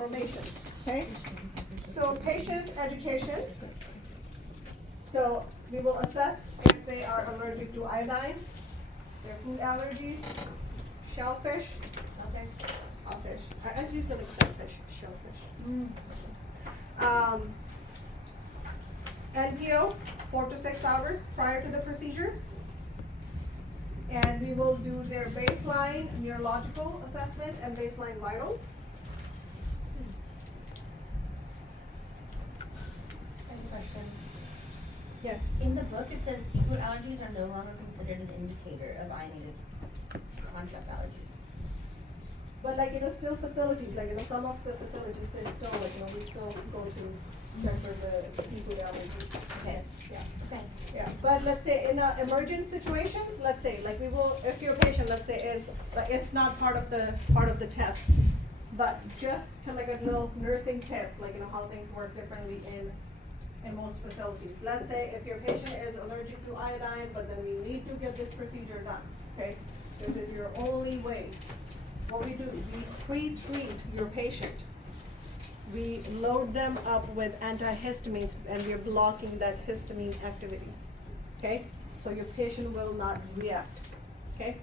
formations, okay? So patient education. So we will assess if they are allergic to iodine, their food allergies, shellfish. Shellfish. I usually call it shellfish. NPO, 4 to 6 hours prior to the procedure. And we will do their baseline neurological assessment and baseline vitals. I have a question. Yes. In the book, it says seafood allergies are no longer considered an indicator of ionated contrast allergy. But like, still facilities, like, some of the facilities, they still, like, we still go to check for the seafood allergies. Okay. Yeah. Okay. Yeah, but let's say in emergent situations, let's say, like, we will, if your patient, let's say, is, like, it's not part of the test, but just kind of like a little nursing tip, like, how things work differently in most facilities. Let's say if your patient is allergic to iodine, but then we need to get this procedure done, okay? This is your only way. What we do, we pre-treat your patient. We load them up with antihistamines and we're blocking that histamine activity, okay? So your patient will not react, okay?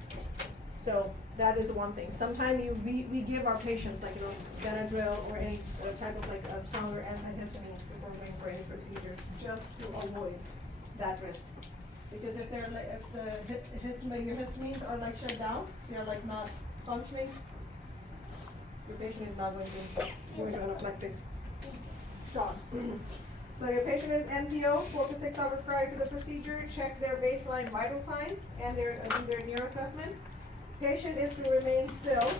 So that is one thing. Sometimes we give our patients, like, Benadryl or any type of, like, a stronger antihistamines before going for any procedures, just to avoid that risk. Because if they're like, if your histamines are like shut down, they're like not functioning, your patient is not going to go into anaphylactic shock. So your patient is NPO, 4 to 6 hours prior to the procedure. Check their baseline vital signs and do their neuro assessments. Patient is to remain still,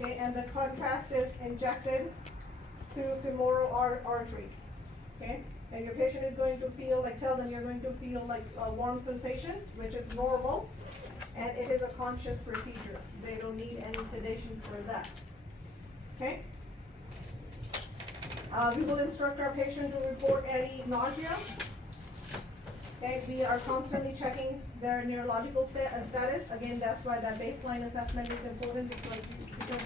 okay, and the contrast is injected through femoral artery, okay? And your patient is going to feel, like, tell them you're going to feel like a warm sensation, which is normal, and it is a conscious procedure. They don't need any sedation for that, okay? We will instruct our patient to report any nausea. Okay, we are constantly checking their neurological status. Again, that's why that baseline assessment is important, because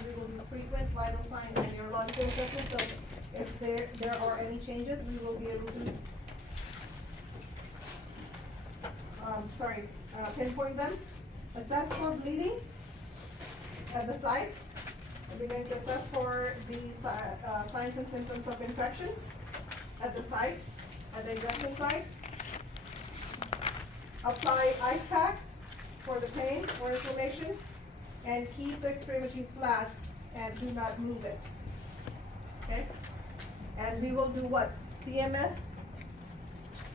we will do frequent vital sign and neurological assessment. So if there are any changes, we will be able to pinpoint them. Assess for bleeding at the site. We're going to assess for the signs and symptoms of infection at the site, at the injection site. Apply ice packs for the pain or inflammation, and keep the extremity flat and do not move it, okay? And we will do what? CMS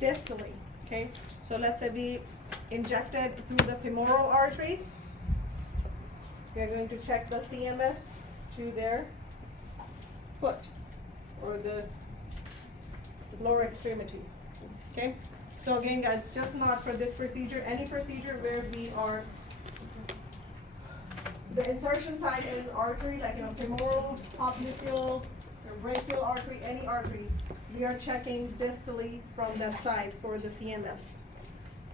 distally, okay? So let's say we injected through the femoral artery. We are going to check the CMS to their foot or the lower extremities, okay? So again, guys, just not for this procedure, any procedure where we are, the insertion site is artery, like, femoral, popliteal, brachial artery, any arteries, we are checking distally from that side for the CMS,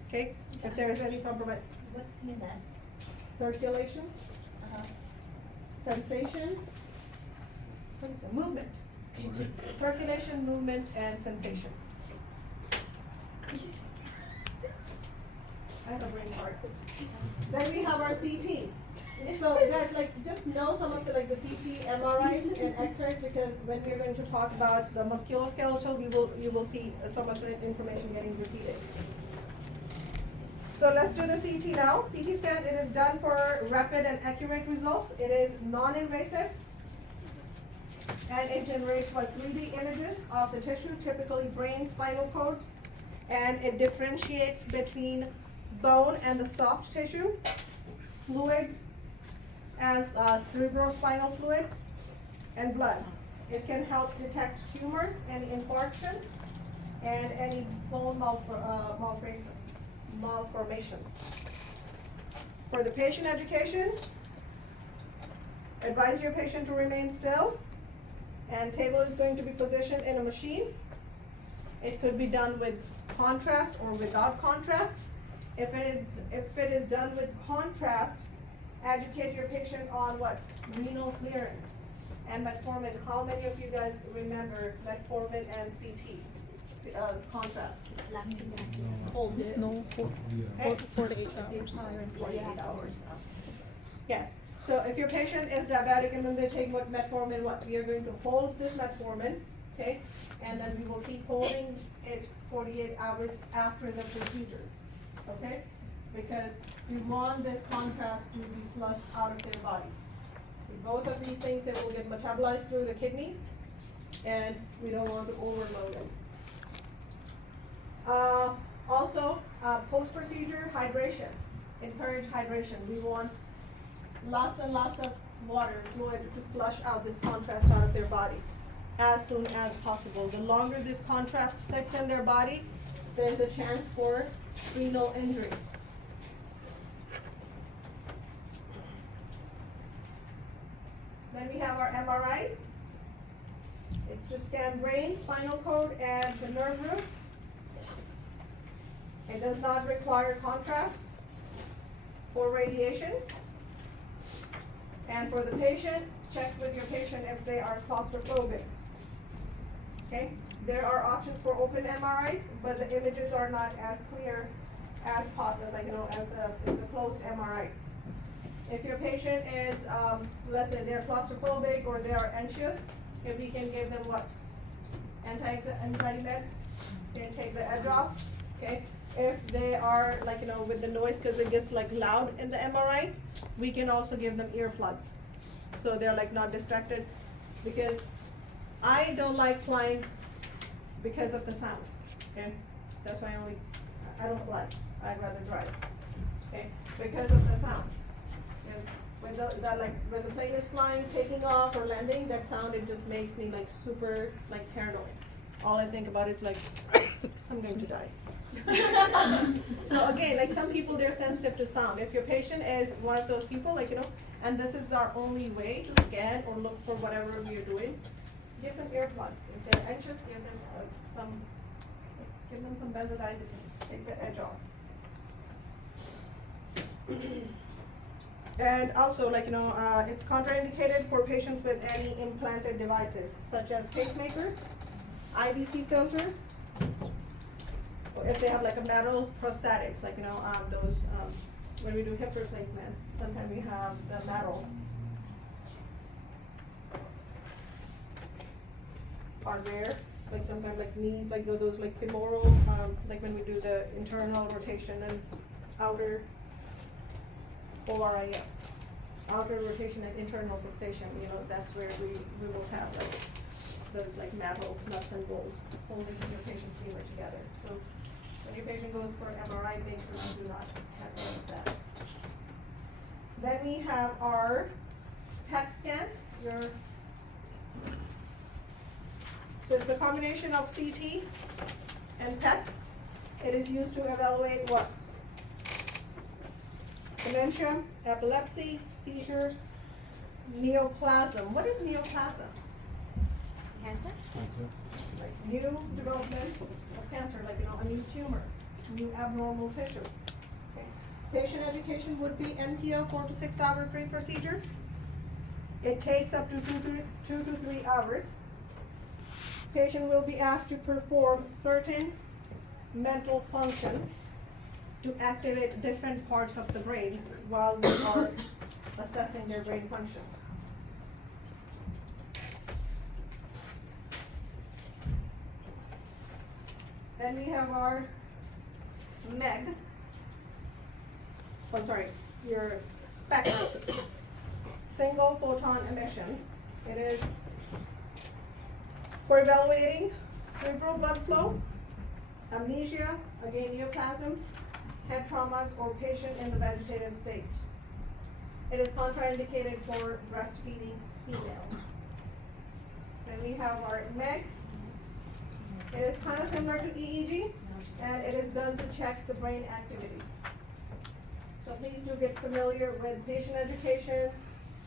okay? If there is any compromise. What's CMS? Circulation, sensation, what is it? Movement. Circulation, movement, and sensation. I have a brain fart. Then we have our CT. So guys, like, just know some of the, like, the CT, MRIs, and X-rays, because when we're going to talk about the musculoskeletal, you will see some of the information getting repeated. So let's do the CT now. CT scan, it is done for rapid and accurate results. It is non-invasive, and it generates 3D images of the tissue, typically brain, spinal cord, and it differentiates between bone and the soft tissue, fluids as cerebrospinal fluid, and blood. It can help detect tumors and infarctions and any bone malformations. For the patient education, advise your patient to remain still, and table is going to be positioned in a machine. It could be done with contrast or without contrast. If it is done with contrast, educate your patient on what? Renal clearance. and metformin. How many of you guys remember metformin and CT, contrast? Hold it. No, Okay. 48 hours. 48 hours. Yes, so if your patient is diabetic and then they take metformin, we are going to hold this metformin, okay? And then we will keep holding it 48 hours after the procedure, okay? Because we want this contrast to be flushed out of their body. Both of these things, they will get metabolized through the kidneys, and we don't want to overload them. Also, post-procedure hydration. Encourage hydration. We want lots and lots of water, fluid to flush out this contrast out of their body as soon as possible. The longer this contrast sits in their body, there's a chance for renal injury. Then we have our MRIs. It's to scan brain, spinal cord, and the nerve roots. It does not require contrast or radiation. And for the patient, check with your patient if they are claustrophobic. Okay? There are options for open MRIs, but the images are not as clear as as the closed MRI. If your patient is, let's say they're claustrophobic or they are anxious, if we can give them what? Anti-anxiety meds, can take the edge off, okay? If they are with the noise, cause it gets loud in the MRI, we can also give them earplugs. So they're not distracted, because I don't like flying because of the sound, okay? That's why I don't fly, I'd rather drive, okay? Because of the sound. Because when the plane is flying, taking off or landing, that sound, it just makes me super paranoid. All I think about is I'm going to die. So again, some people, they're sensitive to sound. If your patient is one of those people, and this is our only way to scan or look for whatever we are doing, give them earplugs. If they're anxious, give them some benzodiazepines. Take the edge off. And also, it's contraindicated for patients with any implanted devices, such as pacemakers, IVC filters, or if they have a metal prosthetics, those, when we do hip replacements, sometimes we have the metal hardware, sometimes knees, those femoral, when we do the internal rotation and outer ORIF, outer rotation and internal fixation, that's where we will have those metal nuts and bolts holding your patient's femur together. So when your patient goes for an MRI, make sure you do not have any of that. Then we have our PET scans. So it's the combination of CT and PET. It is used to evaluate what? Dementia, epilepsy, seizures, neoplasm. What is neoplasm? Cancer? New development of cancer, a new tumor, new abnormal tissue. Okay. Patient education would be NPO 4 to 6 hour pre-procedure. It takes up to 2 to 3 hours. Patient will be asked to perform certain mental functions to activate different parts of the brain while we are assessing their brain function. Then we have our MEG. Your SPECT, single photon emission. It is for evaluating cerebral blood flow, amnesia, again neoplasm, head traumas, or patient in the vegetative state. It is contraindicated for breastfeeding females. Then we have our MEG. It is kind of similar to EEG, and it is done to check the brain activity. So please do get familiar with patient education,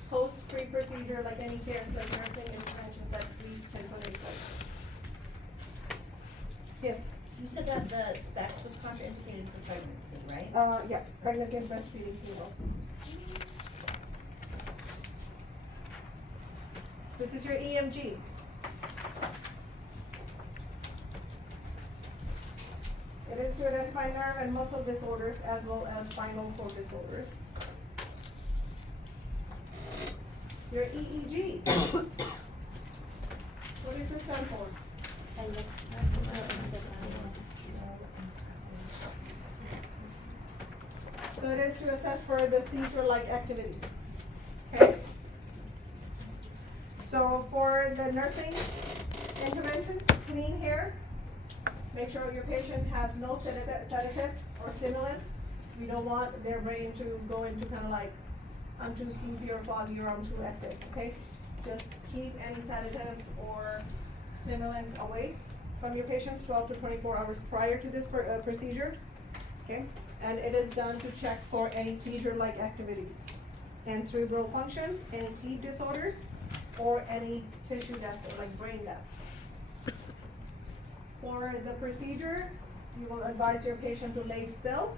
post-pre-procedure, like any cares, like nursing interventions that we can put in place. Yes? You said that the SPECT was contraindicated for pregnancy, right? Yeah, pregnancy and breastfeeding females. This is your EMG. It is to identify nerve and muscle disorders as well as spinal cord disorders. Your EEG. What does this stand for? So it is to assess for the seizure-like activities. Okay? So for the nursing interventions, clean hair, make sure your patient has no sedatives or stimulants. We don't want their brain to go into kind of like, I'm too sleepy or foggy or I'm too active, okay? Just keep any sedatives or stimulants away from your patients 12 to 24 hours prior to this procedure, okay? And it is done to check for any seizure-like activities and cerebral function, any sleep disorders, or any tissue death, like brain death. For the procedure, you will advise your patient to lay still.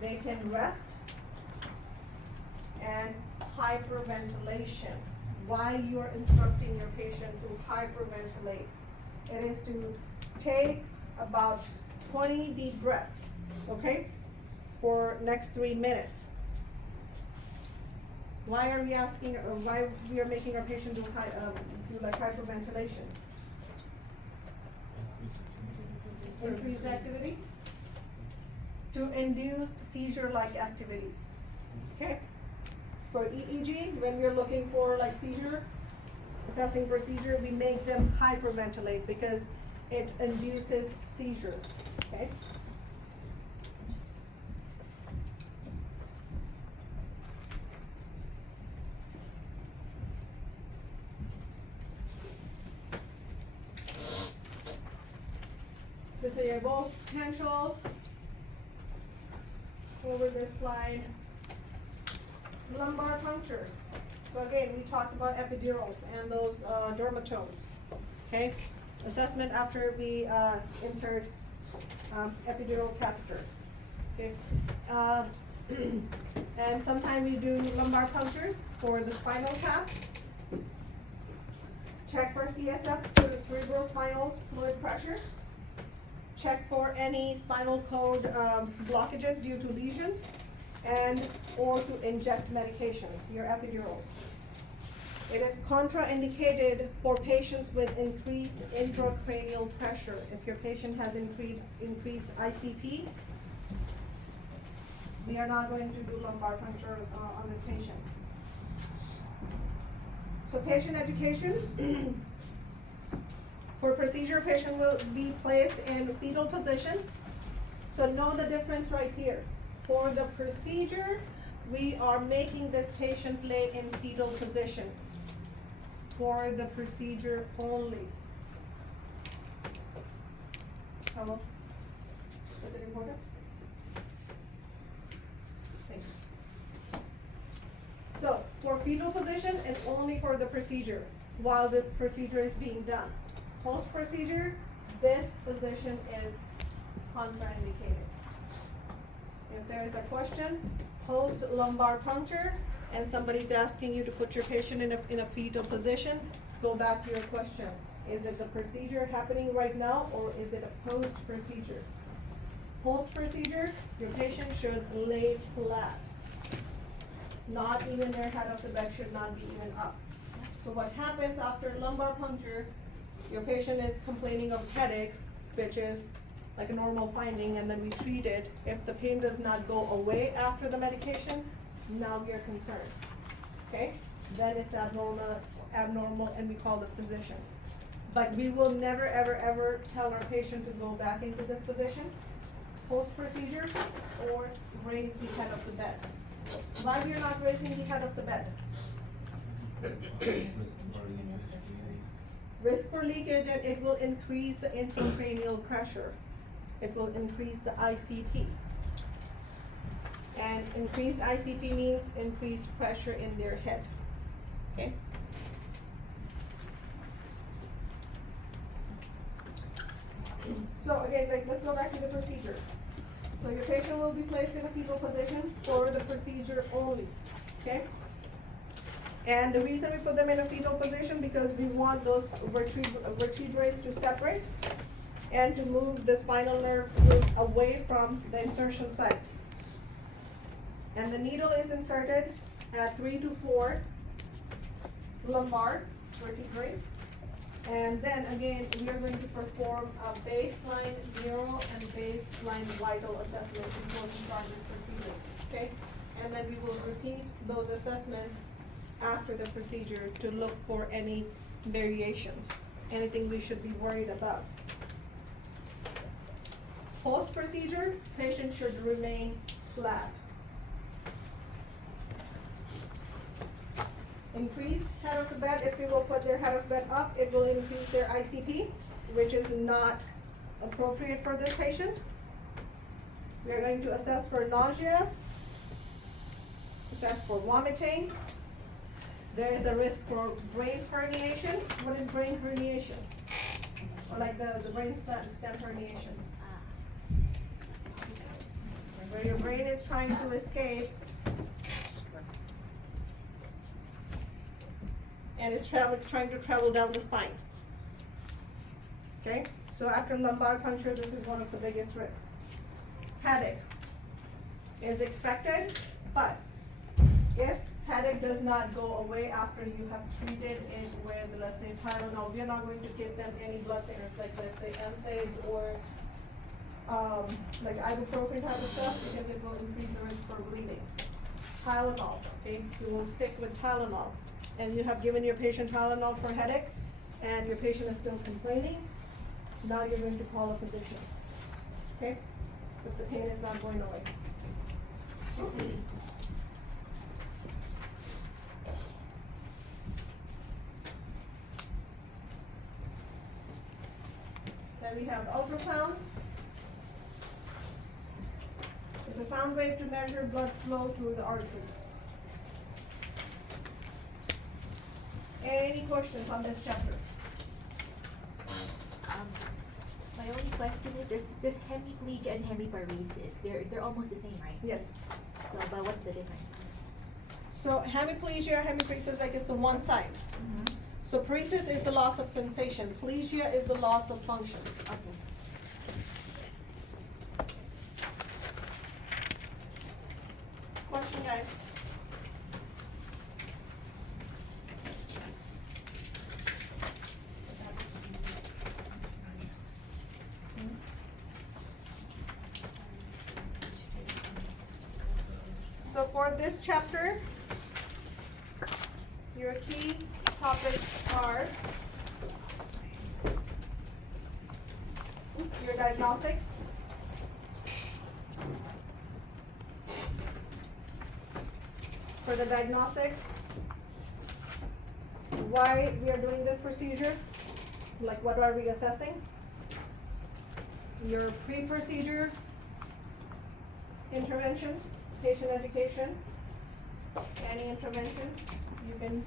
They can rest. And hyperventilation. Why you are instructing your patient to hyperventilate? It is to take about 20 deep breaths, okay, for next 3 minutes. Why are we asking, why we are making our patient do like hyperventilations? Increase activity? To induce seizure-like activities, okay? For EEG, when we're looking for like seizure, assessing for seizure, we make them hyperventilate because it induces seizure, okay? This is your both potentials. Over this slide. Lumbar punctures. So again, we talked about epidurals and those dermatomes. Okay, assessment after we insert epidural catheter. Okay, and sometimes we do lumbar punctures for the spinal cap. Check for CSF, so the cerebral spinal fluid pressure. Check for any spinal cord blockages due to lesions, and or to inject medications, your epidurals. It is contraindicated for patients with increased intracranial pressure. If your patient has increased ICP, we are not going to do lumbar puncture on this patient. So patient education. For procedure, patient will be placed in fetal position. So know the difference right here. For the procedure, we are making this patient lay in fetal position. For the procedure only. Hello? Is it important? Thank you. So, for fetal position, it's only for the procedure while this procedure is being done. Post-procedure, this position is contraindicated. If there is a question, post lumbar puncture, and somebody's asking you to put your patient in a fetal position, go back to your question. Is it the procedure happening right now, or is it a post-procedure? Post-procedure, your patient should lay flat. Not even their head of the bed should not be even up. So what happens after lumbar puncture, your patient is complaining of headache, which is like a normal finding, and then we treat it. If the pain does not go away after the medication, now we are concerned, okay? Then it's abnormal, and we call the physician. But we will never, ever, ever tell our patient to go back into this position, post-procedure, or raise the head of the bed. Why we are not raising the head of the bed? Risk for leakage, and it will increase the intracranial pressure. It will increase the ICP. And increased ICP means increased pressure in their head, okay? So again, let's go back to the procedure. So your patient will be placed in a fetal position for the procedure only, okay? And the reason we put them in a fetal position, because we want those vertebrae to separate and to move the spinal nerve root away from the insertion site. And the needle is inserted at 3 to 4 lumbar vertebrae. And then again, we are going to perform a baseline neural and baseline vital assessment before we start this procedure, okay? And then we will repeat those assessments after the procedure to look for any variations, anything we should be worried about. Post-procedure, patient should remain flat. Increased head of the bed, if we will put their head of bed up, it will increase their ICP, which is not appropriate for this patient. We are going to assess for nausea, assess for vomiting. There is a risk for brain herniation. What is brain herniation? Or like the brain stem herniation. Where your brain is trying to escape and it's trying to travel down the spine. Okay, so after lumbar puncture, this is one of the biggest risks. Headache is expected, but if headache does not go away after you have treated it with, let's say, Tylenol, we are not going to give them any blood thinners, like let's say NSAIDs or like ibuprofen type of stuff, because it will increase the risk for bleeding. Tylenol, okay, you will stick with Tylenol. And you have given your patient Tylenol for headache, and your patient is still complaining, now you're going to call a physician, okay? If the pain is not going away. Then we have ultrasound. It's a sound wave to measure blood flow through the arteries. Any questions on this chapter? My only question is there's hemiplegia and hemiparesis. They're almost the same, right? Yes. So, but what's the difference? So hemiplegia, hemiparesis, like it's the one side. Mm-hmm. So paresis is the loss of sensation. Plegia is the loss of function. Okay. Question, guys? So for this chapter, your key topics are your diagnostics, for the diagnostics, why we are doing this procedure, like what are we assessing, your pre-procedure interventions, patient education, any interventions you can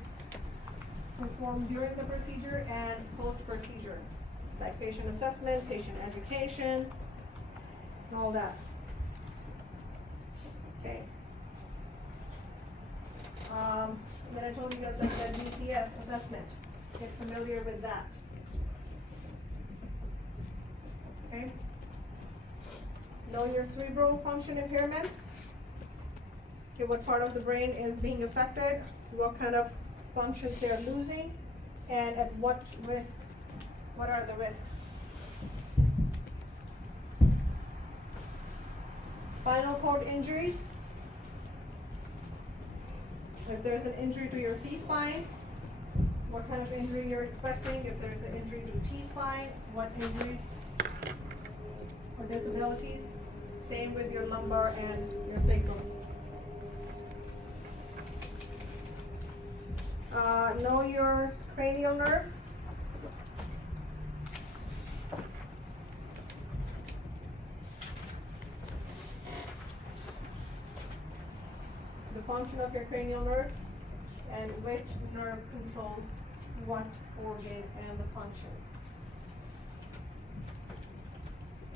perform during the procedure and post-procedure, like patient assessment, patient education, and all that. Okay. Then I told you guys like that DCS assessment. Get familiar with that. Okay. Know your cerebral function impairments. Okay, what part of the brain is being affected, what kind of functions they are losing, and at what risk, what are the risks. Spinal cord injuries. If there's an injury to your C-spine, what kind of injury you're expecting. If there's an injury to T-spine, what injuries or disabilities. Same with your lumbar and your sacrum. Know your cranial nerves. The function of your cranial nerves and which nerve controls what organ and the function.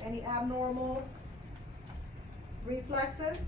Any abnormal reflexes?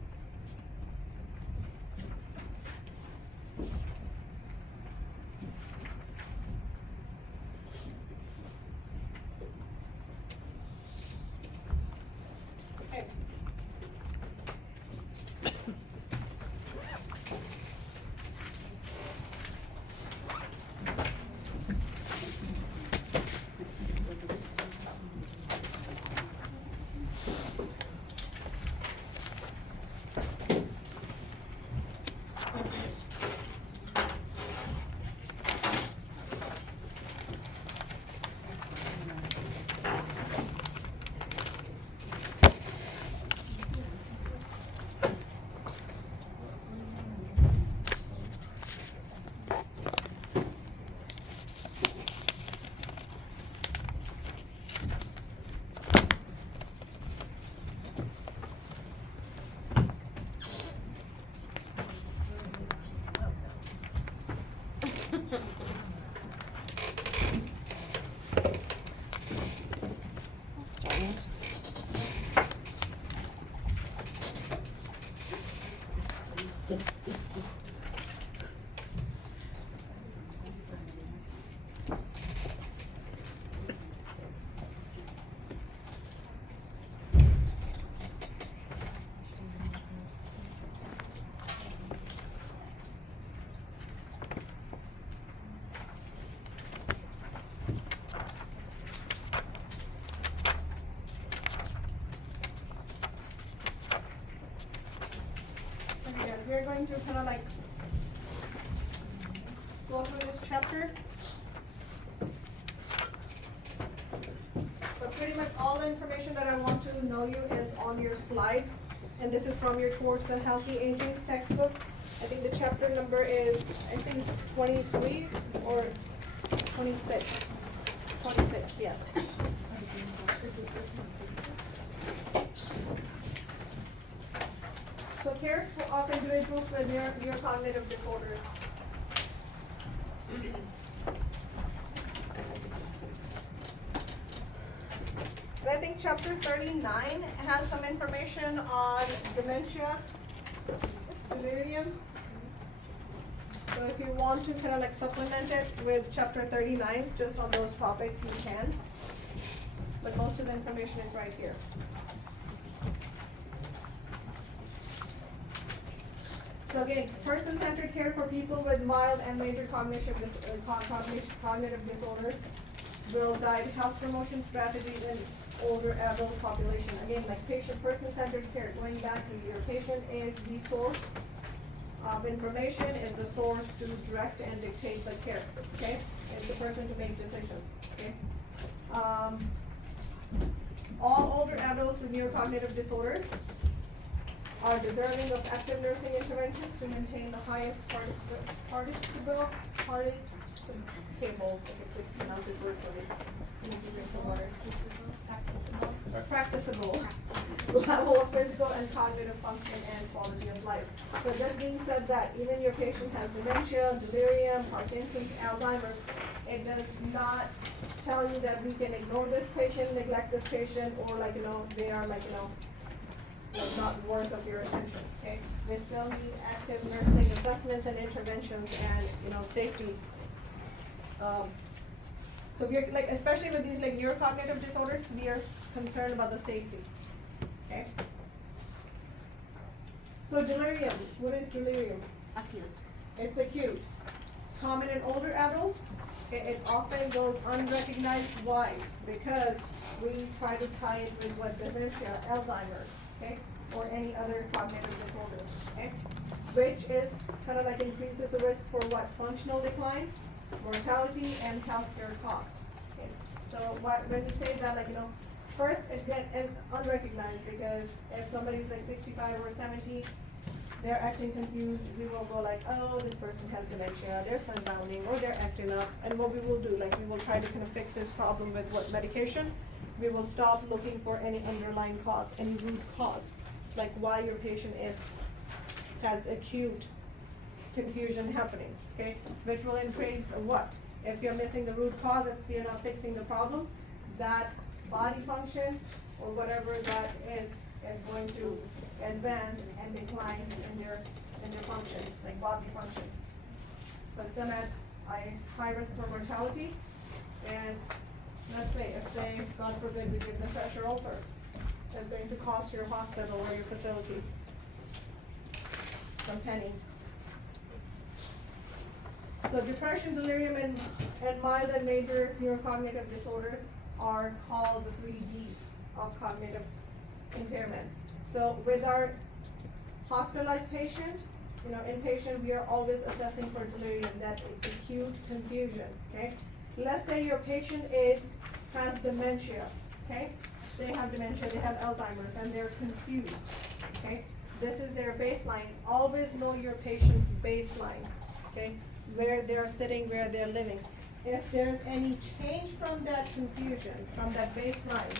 much all the information that I want to know you is on your slides. And this is from your Towards the Healthy Aging textbook. I think the chapter number is, I think it's 23 or 26. 26, yes. So care of individuals with neurocognitive disorders. And I think chapter 39 has some information on dementia, delirium. So if you want to kind of like supplement it with chapter 39, just on those topics, you can. But most of the information is right here. So again, person-centered care for people with mild and major cognitive disorders will guide health promotion strategies in older adult population. Again, like person-centered care, going back to your patient is the source of information, is the source to direct and dictate the care, okay? It's the person to make decisions, okay? All older adults with neurocognitive disorders are deserving of active nursing interventions to maintain the highest participable, if it's pronounced this word for me. Practicable level of physical and cognitive function and quality of life. So just being said that even your patient has dementia, delirium, Parkinson's, Alzheimer's, it does not tell you that we can ignore this patient, neglect this patient, or like, they are like, like not worth of your attention, okay? They still need active nursing assessments and interventions and, safety. So we're like, especially with these like neurocognitive disorders, we are concerned about the safety, okay? So delirium, what is delirium? Acute. It's acute. It's common in older adults. Okay, it often goes unrecognized. Why? Because we try to tie it with what dementia, Alzheimer's, okay, or any other cognitive disorders, okay, which is kind of like increases the risk for what? Functional decline, mortality, and healthcare costs. Okay, so when we say that, like, first it get unrecognized, because if somebody's like 65 or 70, they're acting confused, we will go like, oh, this person has dementia, they're sunbounding, or they're acting up, and what we will do, like, we will try to kind of fix this problem with what? Medication. We will stop looking for any underlying cause, any root cause, like why your patient has acute confusion happening, okay, which will increase what? If you're missing the root cause, if you're not fixing the problem, that body function or whatever that is going to advance and decline in their function, like body function. Puts them at high risk for mortality, and let's say if they, God forbid, we give them pressure ulcers, it's going to cost your hospital or your facility some pennies. So depression, delirium, and mild and major neurocognitive disorders are called the 3 Ds of cognitive impairments. So with our hospitalized patient, inpatient, we are always assessing for delirium, that acute confusion, okay? Let's say your patient has dementia, okay? They have dementia, they have Alzheimer's, and they're confused, okay? This is their baseline. Always know your patient's baseline, okay? Where they're sitting, where they're living. If there's any change from that confusion, from that baseline,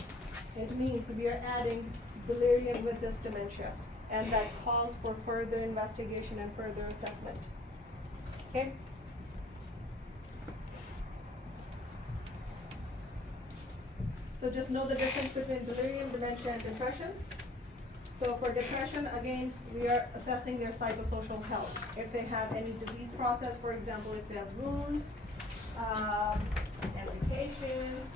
it means we are adding delirium with this dementia, and that calls for further investigation and further assessment, okay? So just know the difference between delirium, dementia, and depression. So for depression, again, we are assessing their psychosocial health. If they have any disease process, for example, if they have wounds, amputations,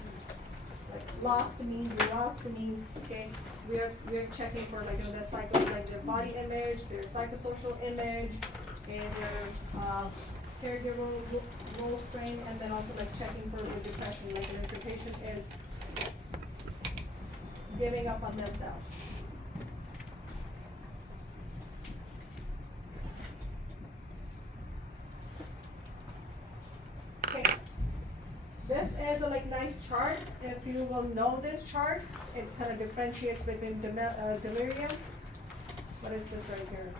like lostomies, urostomies, okay, we are checking for like their body image, their psychosocial image, and their caregiver role strain, and then also like checking for the depression, like if the patient is giving up on themselves. Okay, this is is a like nice chart. If you will know this chart, it kind of differentiates between delirium. What is this right here?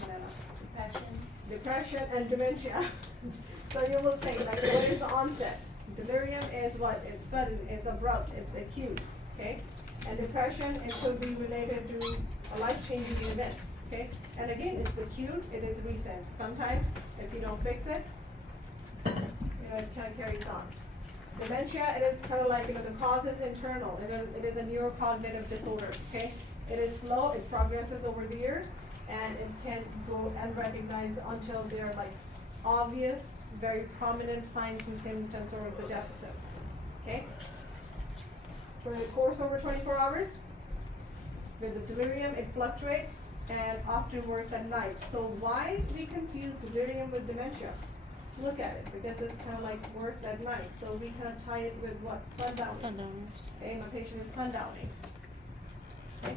Manana. Depression and dementia. So you will say like, what is the onset? Delirium is what? It's sudden, it's abrupt, it's acute, okay? And depression, it could be related to a life-changing event, okay? And again, it's acute, it is recent. Sometimes, if you don't fix it, you know, it kind of carries on. Dementia, it is kind of like, you know, the cause is internal. It is a neurocognitive disorder, okay? It is slow, it progresses over the years, and it can go unrecognized until they're like obvious, very prominent signs and symptoms or the deficits, okay? For the course over 24 hours, with the delirium, it fluctuates and often worse at night. So why we confuse delirium with dementia? Look at it, because it's kind of like worse at night. So we kind of tie it with what? Sundowning. Okay, my patient is sundowning. Okay.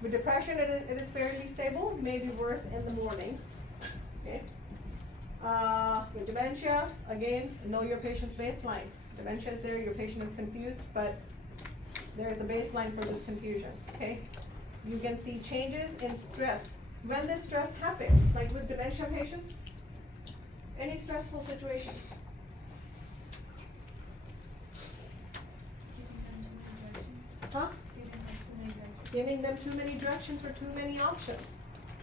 With depression, it is fairly stable, maybe worse in the morning. Okay. With dementia, again, know your patient's baseline. Dementia is there, your patient is confused, but there is a baseline for this confusion, okay? You can see changes in stress. When this stress happens, like with dementia patients, any stressful situation. Huh? Giving them too many directions or too many options,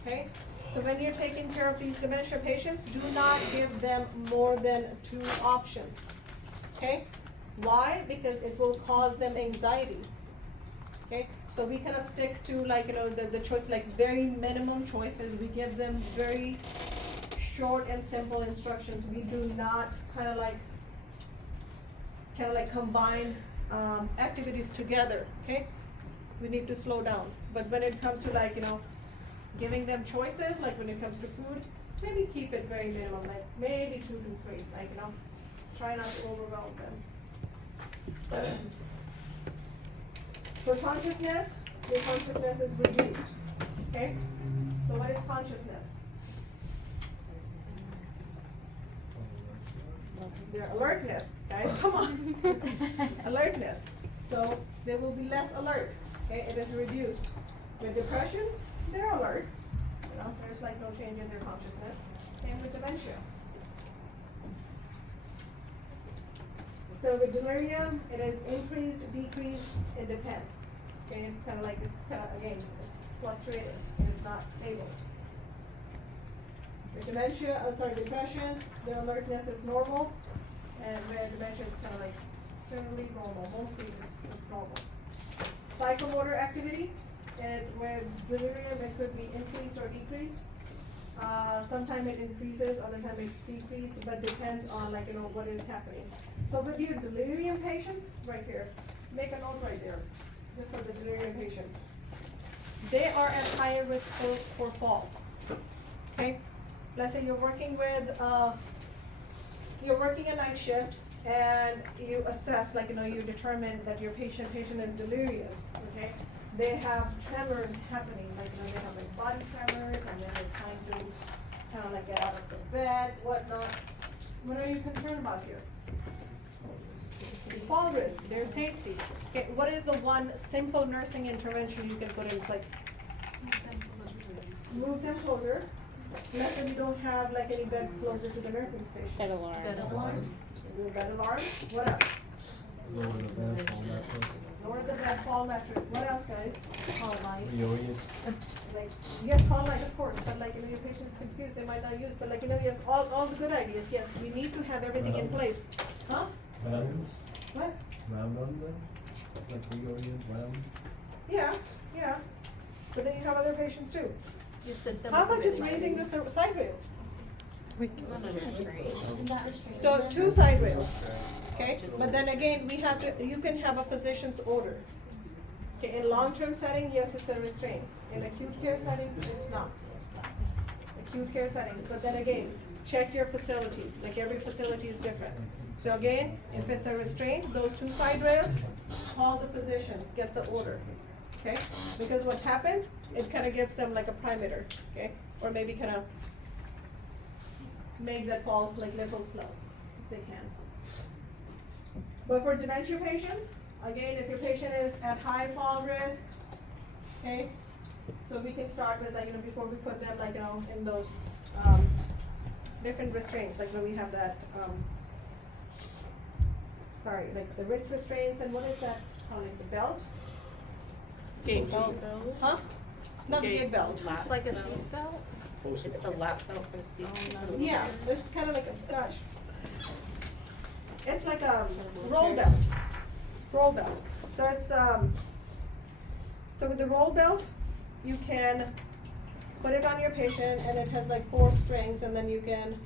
okay? So when you're taking care of these dementia patients, do not give them more than 2 options, okay? Why? Because it will cause them anxiety, okay? So we kind of stick to like, you know, the choice, like very minimum choices. We give them very short and simple instructions. We do not kind of like combine activities together, okay? We need to slow down. But when it comes to like, you know, giving them choices, like when it comes to food, maybe keep it very minimum, like maybe 2 to 3, like, you know, try not to overwhelm them. For consciousness, your consciousness is reduced, okay? So what is consciousness? Their alertness, guys, come on. Alertness. So they will be less alert, okay? It is reduced. With depression, they're alert. You know, there's like no change in their consciousness. Same with dementia. So with delirium, it is increased, decreased, it depends. Okay, it's kind of like, it's kind of, again, it's fluctuating, it's not stable. With dementia, depression, the alertness is normal, and where dementia is kind of like generally normal, mostly it's normal. Psychomotor activity, and with delirium, it could be increased or decreased. Sometimes it increases, other times it's decreased, but depends on like, you know, what is happening. So with your delirium patients, right here, make a note right there, just for the delirium patient. They are at higher risk for fall, okay? Let's say you're working a night shift, and you assess, like, you know, you determine that your patient is delirious, okay? They have tremors happening, like, you know, they have like body tremors, and then they're trying to kind of like get out of the bed, whatnot. What are you concerned about here? Fall risk, their safety. Okay, what is the one simple nursing intervention you can put in place? Move them closer. Let's say you don't have like any beds closer to the nursing station. Bed alarm. Bed alarm. Do a bed alarm. What else? Lower the bed, fall mattress. Lower the bed, fall mattress. What else, guys? Call light. Reorient. Like, yes, call light, of course, but like, you know, your patient's confused, they might not use, but like, you know, yes, all the good ideas, yes, we need to have everything in place. Huh? Rounds. What? Round on them? Like reorient, round? Yeah, yeah. But then you have other patients too. You sit them. How up a about bit just lighter. raising the side rails? Isn't that restrained? So 2 side rails, okay? But then again, we have to, you can have a physician's order. Okay, in long-term setting, yes, it's a restraint. In acute care settings, it's not. Acute care settings, but then again, check your facility, like every facility is different. So again, if it's a restraint, those 2 side rails, call the physician, get the order, okay? Because what happens, it kind of gives them like a perimeter, okay? Or maybe kind of make that fall like little slow, if they can. But for dementia patients, again, if your patient is at high fall risk, okay, so we can start with like, before we put them like, in those, different restraints, like when we have that, sorry, like the wrist restraints, and what is that called, like the belt? Gate belt. Huh? Not the gate belt. It's like a seat belt. It's the lap belt for the seat. Yeah, this is kind of like a, gosh. It's like a roll belt. Roll belt. So it's, so with the roll belt, you can put it on your patient and it has like 4 strings, and then you can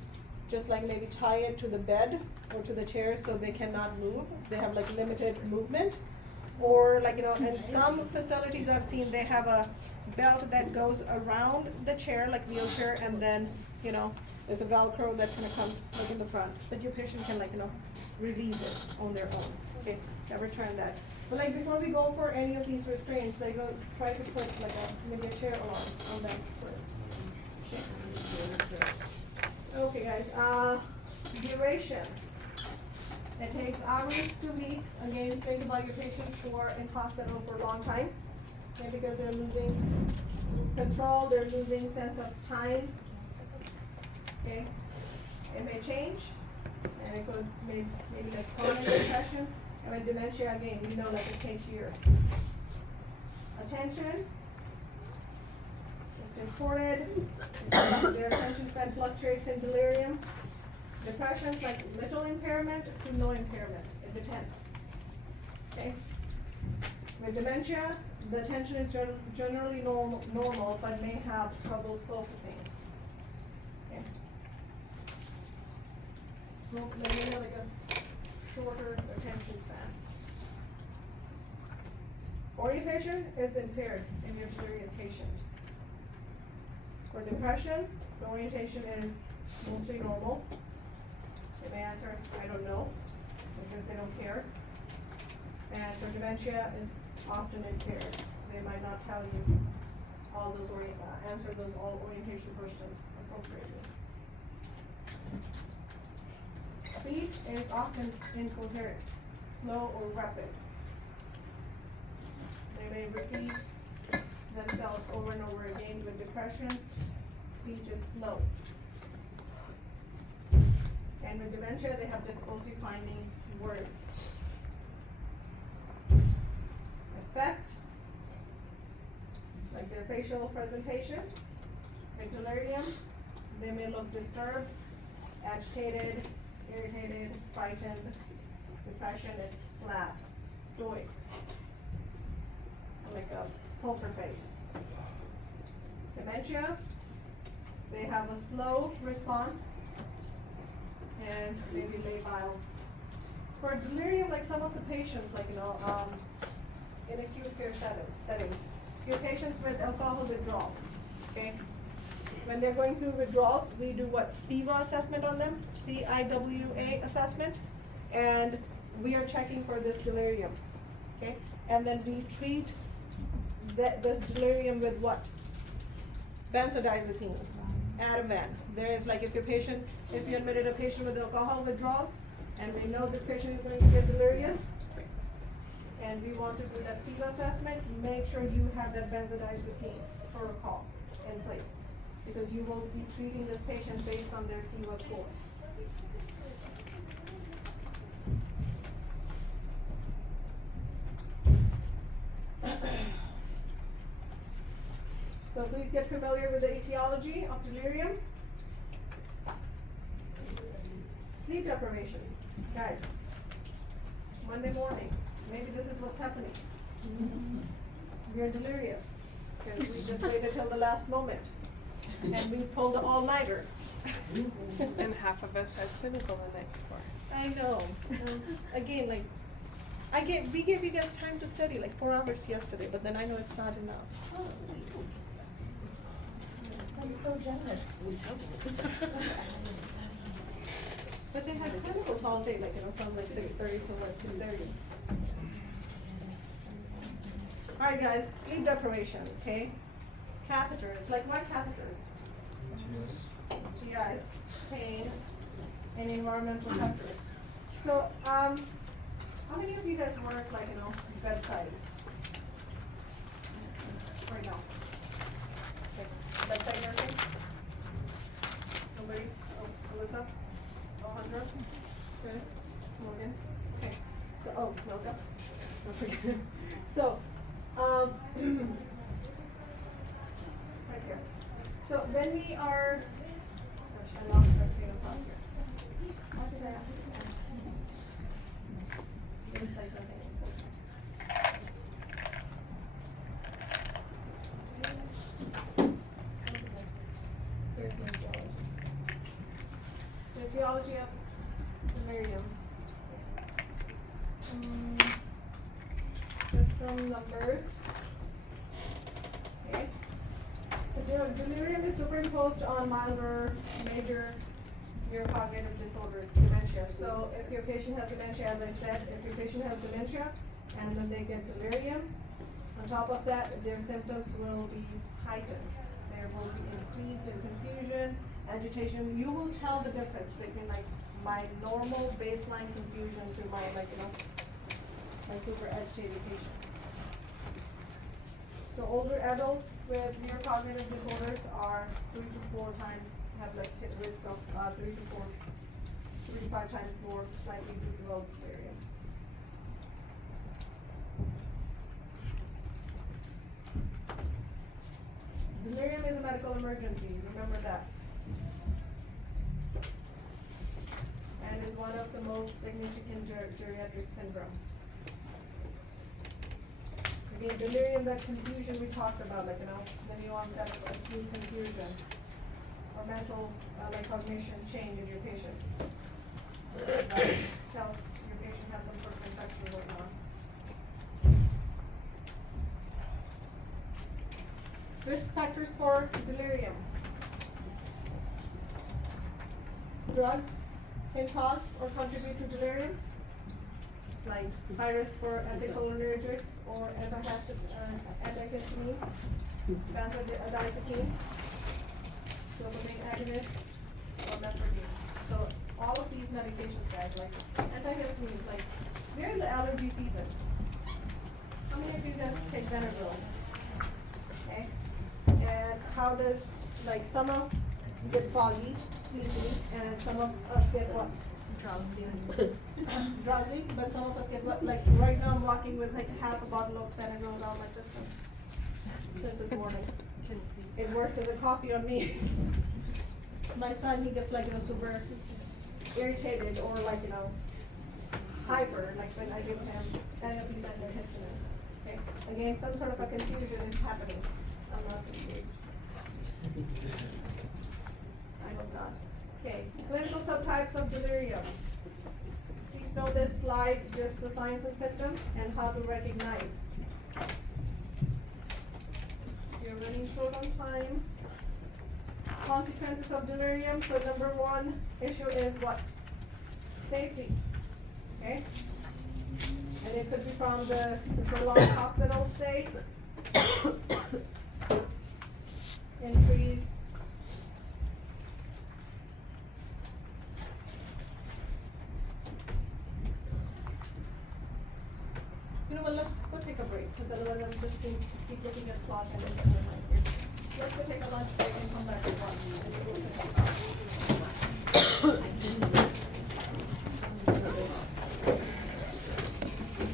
just like maybe tie it to the bed or to the chair so they cannot move. They have like limited movement. Or like, in some facilities I've seen, they have a belt that goes around the chair, like wheelchair, and then, there's a Velcro that kind of comes like in the front, that your patient can like, release it on their own. Okay, never turn that. But like before we go for any of these restraints, like try to put like maybe a chair on them first. Okay guys, duration. It takes hours to weeks. Again, think about your patients who are in hospital for a long time. Okay, because they're losing control, they're losing sense of time. Okay, it may change, and it could maybe like chronic depression, and with dementia again, we know like it takes years. Attention is distorted. Their attention span fluctuates in delirium. Depression's like little impairment to no impairment. It depends. Okay. With dementia, the attention is generally normal, but may have trouble focusing. Okay. So they may have like a shorter attention span. Orientation is impaired in your delirious patient. For depression, the orientation is mostly normal. They may answer, I don't know, because they don't care. And for dementia is often impaired. They might not tell you all those answer those all orientation questions appropriately. Speech is often incoherent, slow or rapid. They may repeat themselves over and over again. With depression, speech is slow. And with dementia, they have difficulty finding words. Effect, like their facial presentation. With delirium, they may look disturbed, agitated, irritated, frightened. Depression, it's flat, stoic, like a poker face. Dementia, they have a slow response and maybe labile. For delirium, like some of the patients, like, in acute care settings, your patients with alcohol withdrawals, okay? When they're going through withdrawals, we do what? CIWA assessment on them, CIWA assessment, and we are checking for this delirium, okay? And then we treat this delirium with what? Benzodiazepines, Ativan. There is like if you admitted a patient with alcohol withdrawals, and we know this patient is going to get delirious, and we want to do that CIWA assessment, make sure you have that benzodiazepine protocol in place, because you will be treating this patient based on their CIWA score. So please get familiar with the etiology of delirium. Sleep deprivation. Guys, Monday morning, maybe this is what's happening. We're delirious because we just waited till the last moment and we pulled an all-nighter. And half of us had clinical the night before. I know. Again, like, we gave you guys time to study, like 4 hours yesterday, but then I know it's not enough. I'm so jealous. But they had clinicals all day, like, from like 6:30 to like 2:30. Alright guys, sleep deprivation, okay? Catheters, like what catheters? GIs, pain, and environmental factors. So, guys work like, bedside? Right now? Like, bedside nursing? Nobody? Oh, Alyssa? Alejandra? Chris? Morgan? Okay, so, oh, Melka? Don't forget. So, right here. So when we are, gosh, I lost my train of thought here. What did I ask you? It was like nothing important. Here's my geology. The geology of delirium. Just some numbers. Okay. So delirium is superimposed on milder, major neurocognitive disorders, dementia. So if your patient has dementia, as I said, if your patient has dementia and then they get delirium, on top of that, their symptoms will be heightened. There will be increased in confusion, agitation. You will tell the difference between like my normal baseline confusion to my my super agitated patient. So older adults with neurocognitive disorders are 3 to 4 times have like hit risk of 3 to 5 times more likely to develop delirium. Delirium is a medical emergency, remember that. And is one of the most significant geriatric syndrome. Again, delirium, that confusion we talked about, like, the new onset of acute confusion or mental, cognition change in your patient. That tells your patient has some sort of infection going on. Risk factors for delirium. Drugs can cause or contribute to delirium, like high risk for anticholinergics or antihistamines, benzodiazepines, dopamine agonists, or metformin. So all of these medications, guys, like antihistamines, like we're in the allergy season. How many of you guys take Benadryl? Okay. And how does, like, some of get foggy, sleepy, and some of us get what? Drowsy, but some of us get what? Like right now I'm walking with like half a bottle of Benadryl down my system since this morning. It works as a coffee on me. My son, he gets like, super irritated or like, hyper, like when I give him any of these antihistamines. Okay, again, some sort of a confusion is happening. I'm not confused. I hope not. Okay, clinical subtypes of delirium. Please know this slide, just the signs and symptoms and how to recognize. You're running short on time. Consequences of delirium. So number one issue is what? Safety. Okay? And it could be from the prolonged hospital stay, increased let's go take a break, because otherwise I'm just going to keep looking at the clock and looking at my here. Let's go take a lunch break and come back at 1.